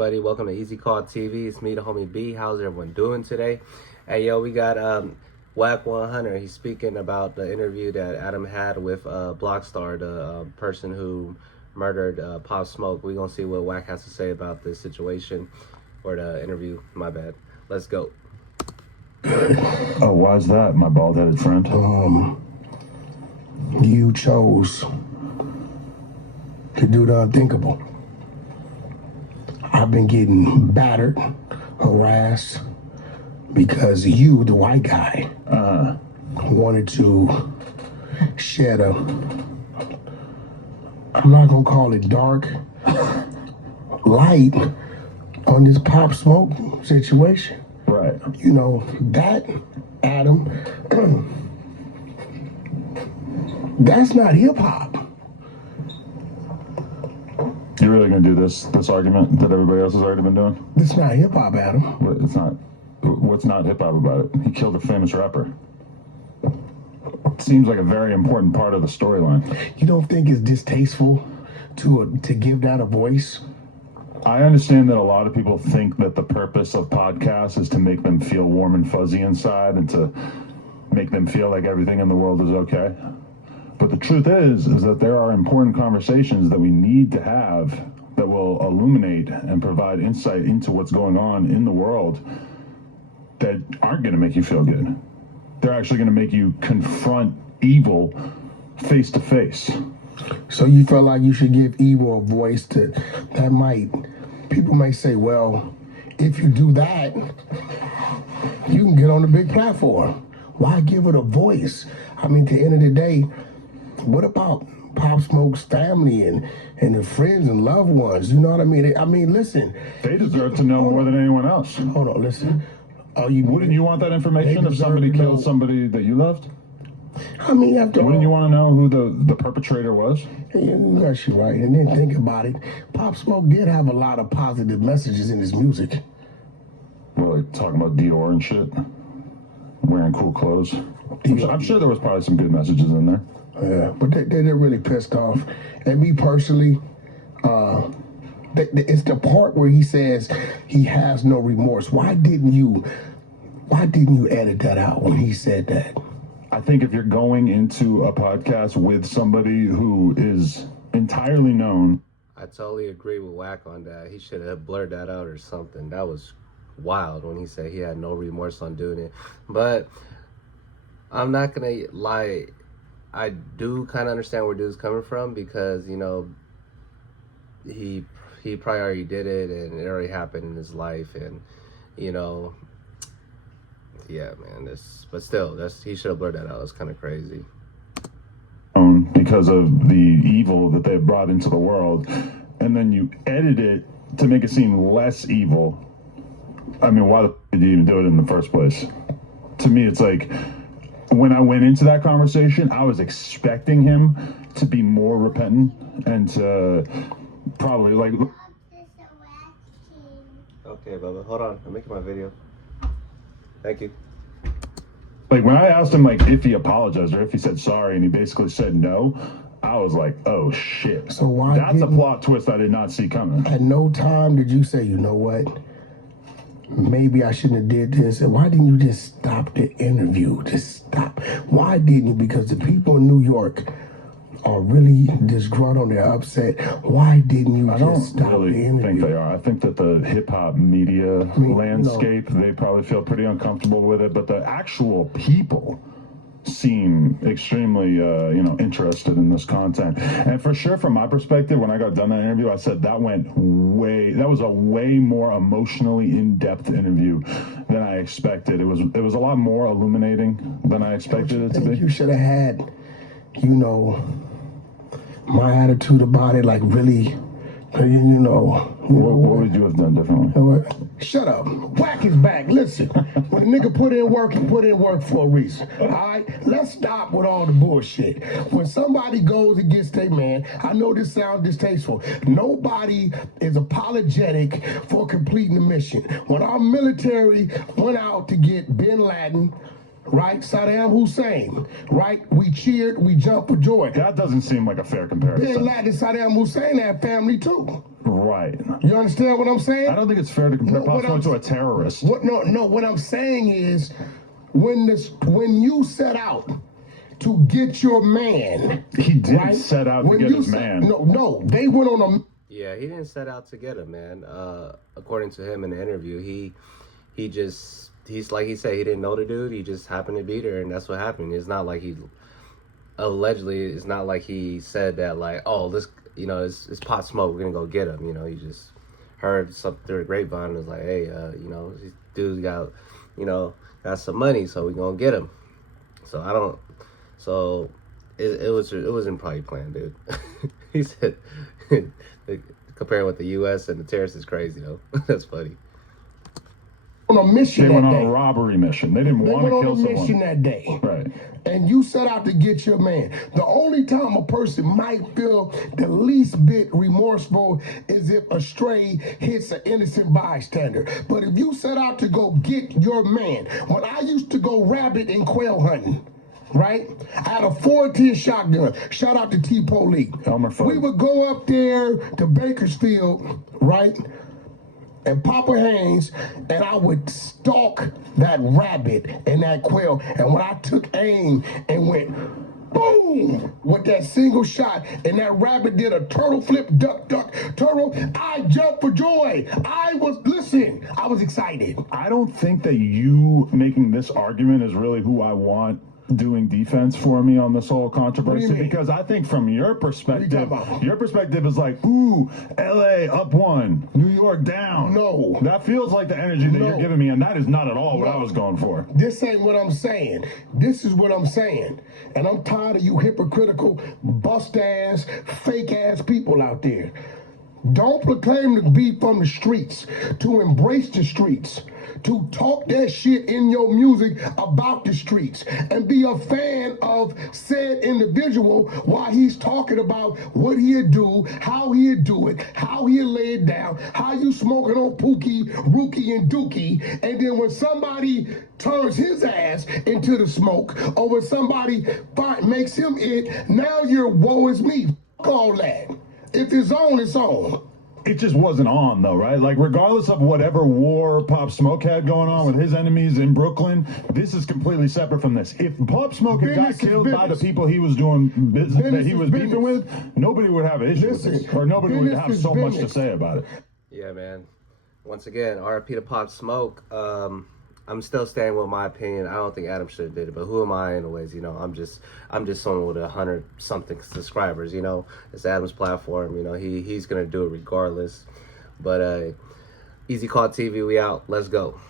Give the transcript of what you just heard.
everybody? Welcome to Easy Call TV. It's me, the homie B. How's everyone doing today? Hey, yo, we got WACK100. He's speaking about the interview that Adam had with Blockstar, the person who murdered Pop Smoke. We're gonna see what Wack has to say about this situation or the interview. My bad. Let's go. Oh, why's that, my bald-headed friend? You chose to do the unthinkable. I've been getting battered, harassed, because you, the white guy, wanted to shed a, I'm not gonna call it dark, light on this Pop Smoke situation. Right. You know, that, Adam, that's not hip-hop. You're really gonna do this argument that everybody else has already been doing? It's not hip-hop, Adam. But it's not. What's not hip-hop about it? He killed a famous rapper. It seems like a very important part of the storyline. You don't think it's distasteful to give that a voice? I understand that a lot of people think that the purpose of podcasts is to make them feel warm and fuzzy inside and to make them feel like everything in the world is okay. But the truth is that there are important conversations that we need to have that will illuminate and provide insight into what's going on in the world that aren't going to make you feel good. They're actually going to make you confront evil face to face. So you feel like you should give evil a voice people might say, well, if you do that, you can get on the big platform. Why give it a voice? I mean, at the end of the day, what about Pop Smoke's family and the friends and loved ones? You know what I mean? Listen. They deserve to know more than anyone else. Hold on, listen. Wouldn't you want that information if somebody killed somebody that you loved? I mean, after Wouldn't you want to know who the perpetrator was? Yeah, that's right. And then think about it. Pop Smoke did have a lot of positive messages in his music. Well, like talking about Dior and shit, wearing cool clothes. I'm sure there was probably some good messages in there. Yeah, but they're really pissed off. And me personally, it's the part where he says he has no remorse. Why didn't you edit that out when he said that? I think if you're going into a podcast with somebody who is entirely known. I totally agree with Wack on that. He should have blurred that out or something. That was wild when he said he had no remorse on doing it. But I'm not gonna lie, I do kind of understand where dude's coming from because, you know, he probably already did it and it already happened in his life, and, you know, yeah, man, but still, he should have blurred that out. It's kind of crazy. Because of the evil that they brought into the world, and then you edit it to make it seem less evil. I mean, why did you even do it in the first place? To me, it's like, when I went into that conversation, I was expecting him to be more repentant and to probably like... Okay, Bubba, hold on. I'm making my video. Thank you. Like, when I asked him, like, if he apologized or if he said sorry, and he basically said no, I was like, oh, shit. So why That's a plot twist I did not see coming. At no time did you say, you know what? Maybe I shouldn't have did this. And why didn't you just stop the interview? Just stop. Why didn't you? Because the people in New York are really disgruntled. They're upset. Why didn't you just stop the interview? I don't really think they are. I think that the hip-hop media landscape, they probably feel pretty uncomfortable with it. But the actual people seem extremely, interested in this content. And for sure, from my perspective, when I got done that interview, I said that was a way more emotionally in-depth interview than I expected. It was a lot more illuminating than I expected it to be. You should have had, my attitude about it, like really, what would you have done differently? Shut up. Wack is back. Listen, when a nigga put in work, he put in work for a reason. All right? Let's stop with all the bullshit. When somebody goes against their man, I know this sounds distasteful. Nobody is apologetic for completing the mission. When our military went out to get bin Laden, right? Saddam Hussein, right? We cheered, we jumped for joy. That doesn't seem like a fair Bin comparison. Laden and Saddam Hussein had family too. Right. You understand what I'm saying? I don't think it's fair to compare Pop Smoke to a terrorist. What I'm saying is, when you set out to get your man, He did right? set out to get his man. No, they went on a. Yeah, he didn't set out to get him, man. According to him in the interview, he's like he said, he didn't know the dude. He just happened to beat her, and that's what happened. It's not like it's not like he said that, like, oh, this, it's Pop Smoke, we're gonna go get him. He just heard something through the grapevine and was like, hey, this dude's got, got some money, so we're gonna get him. So it wasn't probably planned, dude. He said, comparing with the U.S. and the terrorists is crazy, though. That's funny. On a mission. They went on a robbery mission. They didn't want to kill someone. They went on a mission that day. Right. And you set out to get your man. The only time a person might feel the least bit remorseful is if a stray hits an innocent bystander. But if you set out to go get your man, when I used to go rabbit and quail hunting, right? I had a 4-tier shotgun. Shout out to T-Police. We would go up there to Bakersfield, right? And Papa Haynes, and I would stalk that rabbit and that quail. And when I took aim and went boom with that single shot, and that rabbit did a turtle flip, duck, turtle, I jumped for joy. I was excited. I don't think that you making this argument is really who I want doing defense for me on this whole controversy, because I think from your perspective is like, ooh, LA up 1, New York down. No. That feels like the energy that you're giving me, and that is not at all what I was going for. This ain't what I'm saying. This is what I'm saying. And I'm tired of you hypocritical, bust-ass, fake-ass people out there. Don't proclaim to be from the streets, to embrace the streets, to talk that shit in your music about the streets, and be a fan of said individual while he's talking about what he'd do, how he'd do it, how he'd lay it down, how you smoking on Pookie, Rookie, and Dookie, and then when somebody turns his ass into the smoke, or when somebody makes him it, now you're woe is me. Fuck all that. If it's on, it's on. It just wasn't on, though, right? Like, regardless of whatever war Pop Smoke had going on with his enemies in Brooklyn, this is completely separate from this. If Pop Smoke had got killed by the people he was doing business that he was beefing with, nobody would have an issue with this, or nobody would have so much to say about it. Yeah, man. Once again, RIP to Pop Smoke. I'm still staying with my opinion. I don't think Adam should have did it, but who am I anyways? I'm just someone with 100-something subscribers. It's Adam's platform. He's gonna do it regardless. But Easy Call TV, we out. Let's go.